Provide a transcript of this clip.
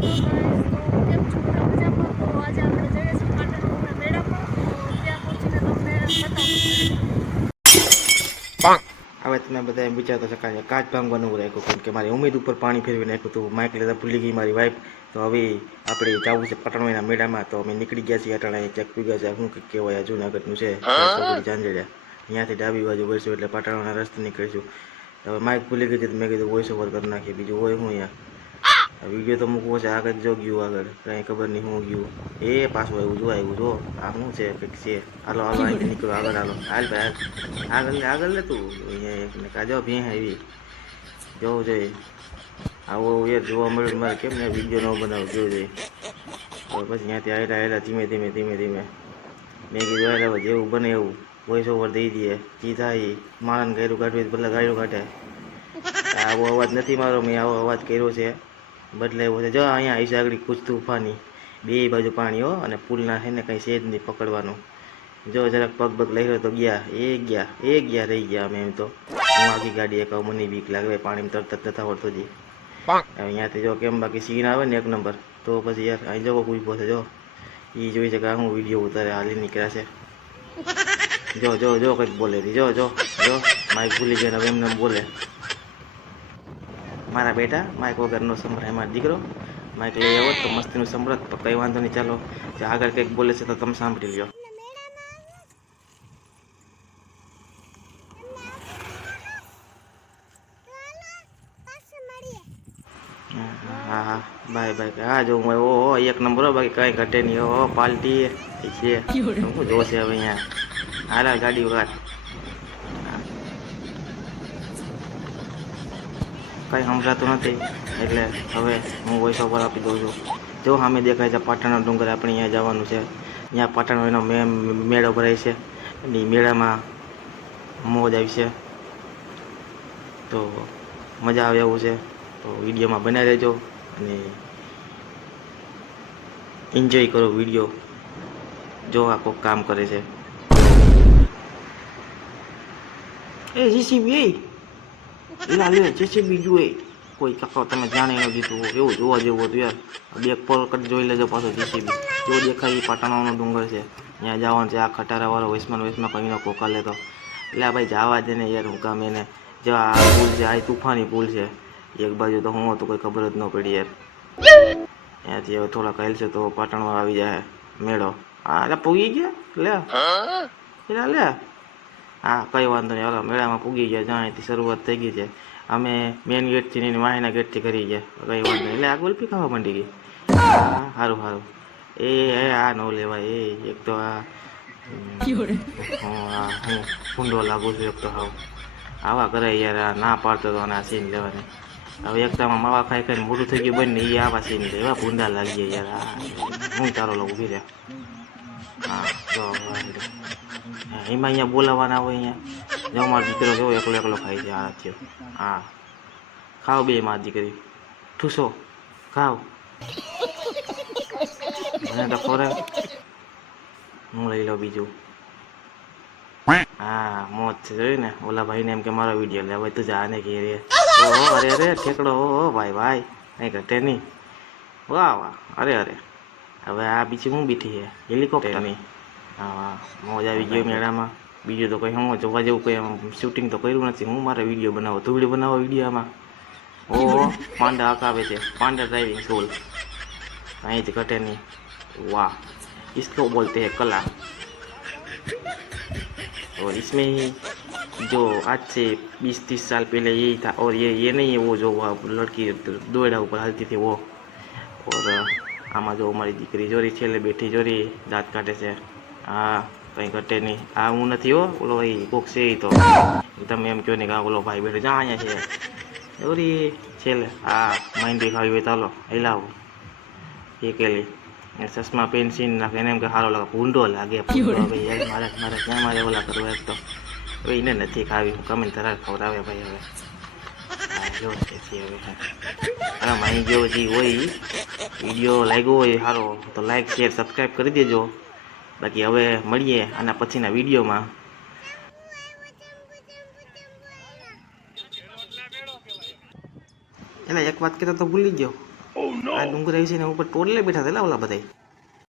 કેમ છો બધા મજામાં? તો આજે આપણે જઈએ છીએ પાટણના મેળામાં, તો ત્યાં પહોંચીને તમને બતાવશું. હવે તમે બધા વિચારતા છો કે કાચ ભાંગવાનું રાખ્યું કેમ કે મારી ઉમેદ ઉપર પાણી ફેરવી નાખ્યું હતું માઇક લેતા ભૂલી ગઈ મારી વાઈફ. તો હવે આપણે જવું છે પાટણના મેળામાં, તો અમે નીકળી ગયા છીએ અટાણે ચેક પીગા છે શું કહેવાય જુનાગઢનું છે ચોકડી ચાંદડિયા, અહીંયાથી ડાબી બાજુ વળશું એટલે પાટણના રસ્તે નીકળીશું. હવે માઇક ભૂલી ગઈ હતી, મેં કીધું વોઇસ ઓવર કરી નાખીએ, બીજું હોય હું અહીંયા વિડીયો તો મૂકવો છે. આગળ જો ગયું આગળ કાંઈ ખબર નહીં હું ગયું એ પાછું આવ્યું જો આ શું છે કંઈક છે. હાલો હાલો અહીંથી નીકળો આગળ હાલો હાલ ભાઈ હાલ આગળ લે તું અહીંયા કાજો ભેં આવી જોવું જોઈએ. આવો યાર જોવા મળ્યું મારે કેમ ને વિડીયો ન બનાવો જોવું જોઈએ. હવે પછી ત્યાંથી આવેલા ધીમે ધીમે ધીમે ધીમે મેં કીધું હવે જેવું બને એવું વોઇસ ઓવર દઈ દઈએ. જી થાય માણસને ગાયરું કાઢવી ભલે ગાયરું કાઢે. આવો અવાજ નથી મારો, મેં આવો અવાજ કર્યો છે બદલાવ્યો છે. જો અહીંયા આઈસ આગળ કૂદતું ઉફાની બે બાજુ પાણી હો, અને પુલના છે ને કંઈ છે જ નહીં પકડવાનું. જો જરાક પગ પગ લઈ રહ્યો તો ગયા રહી ગયા અમે. એમ તો હું આખી ગાડી એક મને બીક લાગે પાણીમાં તરત નથી આવડતો જી. અહીંયાથી જો કેમ બાકી સીન આવે ને એક નંબર, તો પછી યાર અહીં જો કોઈ ઊભો છે જો એ જોઈ છે કે હું વિડીયો ઉતારે હાલી નીકળ્યા છે. જો કંઈક બોલે જો માઇક ભૂલી ગયા હવે એમને બોલે. મારા બેટા માઇક વગરનો સંભળાય, મારો દીકરો માઇક લઈ આવો તો મસ્તીનું સંભળાત, તો કંઈ વાંધો નહીં. ચાલો જે આગળ કંઈક બોલે છે તો તમે સાંભળી લો. હા બાય બાય. હા જો હું ઓહો એક નંબર હો, બાકી કાંઈ ઘટે નહીં હો. પાલટી છે શું જોશે હવે અહીંયા હાલા ગાડી વાત કંઈ સમજાતું નથી એટલે હવે હું વોઇસ ઓવર આપી દઉં છું. જો સામે દેખાય છે પાટણનો ડુંગર, આપણે અહીંયા જવાનું છે. અહીંયા પાટણનો એનો મેળો ભરાય છે અને એ મેળામાં મોજ આવી છે, તો મજા આવે એવું છે. તો વિડીયોમાં બનાવી રહેજો અને એન્જોય કરો વિડીયો. જો આ કોઈક કામ કરે છે એ જીસીબી એલા લે જીસીબી જુએ કોઈ કાકા તમે જાણે ન જીતું એવું જોવા જેવું હતું યાર. બે પકડ જોઈ લેજો પાછો જીસીબી જો દેખાય એ પાટણનો ડુંગર છે, ત્યાં જવાનું છે. આ ખટારાવાળો વૈસમાં કહીનો કોકા લેતો એટલે ભાઈ જવા દે ને યાર. હું કામ એને જો આ પુલ છે, આ તુફાની પુલ છે એક બાજુ, તો હું હતું કોઈ ખબર જ ન પડી યાર. ત્યાંથી હવે થોડાક હાલશે તો પાટણમાં આવી જાય મેળો. હા એટલે પૂગી ગયા લે હા કંઈ વાંધો નહીં. હાલો મેળામાં પૂગી ગયા, જ્યાં અહીંથી શરૂઆત થઈ ગઈ છે. અમે મેન ગેટથી નહીં વાહીના ગેટથી કરી ગયા, કંઈ વાંધો નહીં. એટલે આ ગુલ્ફી ખાવા માંડી ગઈ. હા સારું એ આ ન લેવાય એક તો આ હું કુંડો લાગુ છું એક તો આવા કરે યાર. આ ના પાડતો તો અને આ સીન લેવાની. હવે એકતામાં માવા ખાઈ ખાઈને મોટું થઈ ગયું બને એ આવા સીન લે એવા ભૂંડા લાગી ગયા યાર. હું તારો લઉં ઊભી રહ્યા. હા જો એમાં અહીંયા બોલાવવાના હોય અહીંયા. જો મારો દીકરો જો એકલો એકલો ખાય છે આ થયો. હા ખાવ બે મારી દીકરી ઠૂસો ખાવ મને તો ખોરાક હું લઈ લઉં બીજું. હા મોજ છે જોયું ને. ઓલા ભાઈને એમ કે મારો વિડીયો લે, હવે તું જા ને ઘેરે. ઓહો અરે ઠેકડો ઓહો ભાઈ કંઈ ઘટે નહીં. વાહ અરે હવે આ બીજી હું બીઠી છે હેલિકોપ્ટરની. હા મોજ આવી ગયો મેળામાં. બીજું તો કંઈ હું જોવા જેવું કંઈ શૂટિંગ તો કર્યું નથી. હું મારે વિડીયો બનાવો તું વિડીયો બનાવો વિડીયોમાં. ઓહો પાંડા હકાવે છે, પાંડા ડ્રાઇવિંગ સ્કૂલ અહીંથી ઘટે નહીં. वाह इसको बोलते हैं कला। और इसमें ही जो आज से 20-30 साल पहले यही था, और ये नहीं है वो जो लड़की दौड़ा ऊपर हलती थी वो। और આમાં જો મારી દીકરી જોરી છેલ્લે બેઠી જોરી દાંત કાઢે છે. હા કંઈ ઘટે નહીં. આ હું નથી હો, ઓલો ભાઈ કોક છે એ તો તમે એમ કહો ને કે ઓલો ભાઈ બેઠો જ્યાં અહીંયા છે જોરી છેલ્લે. હા માંડી ખાવી હોય ચાલો હિલાવો એકેલી ચશ્મા પેન્સિલ નાખે એને એમ કે સારો લાગે ભૂંડો લાગે ભાઈ. મારે ક્યાં મારે ઓલા કરવા એક તો હવે એને નથી ખાવી. હું કમેન્ટ ધરાર ખવડાવે ભાઈ. હવે જો હવે હા મારી જેવો જે હોય વિડીયો લાગ્યો હોય સારો તો લાઈક શેર સબસ્ક્રાઈબ કરી દેજો. બાકી હવે મળીએ આના પછીના વિડીયોમાં. એટલે એક વાત કહેતા તો ભૂલી ગયો. આ ડુંગરા વિશે ઉપર ટોલે બેઠા હતા ઓલા બધા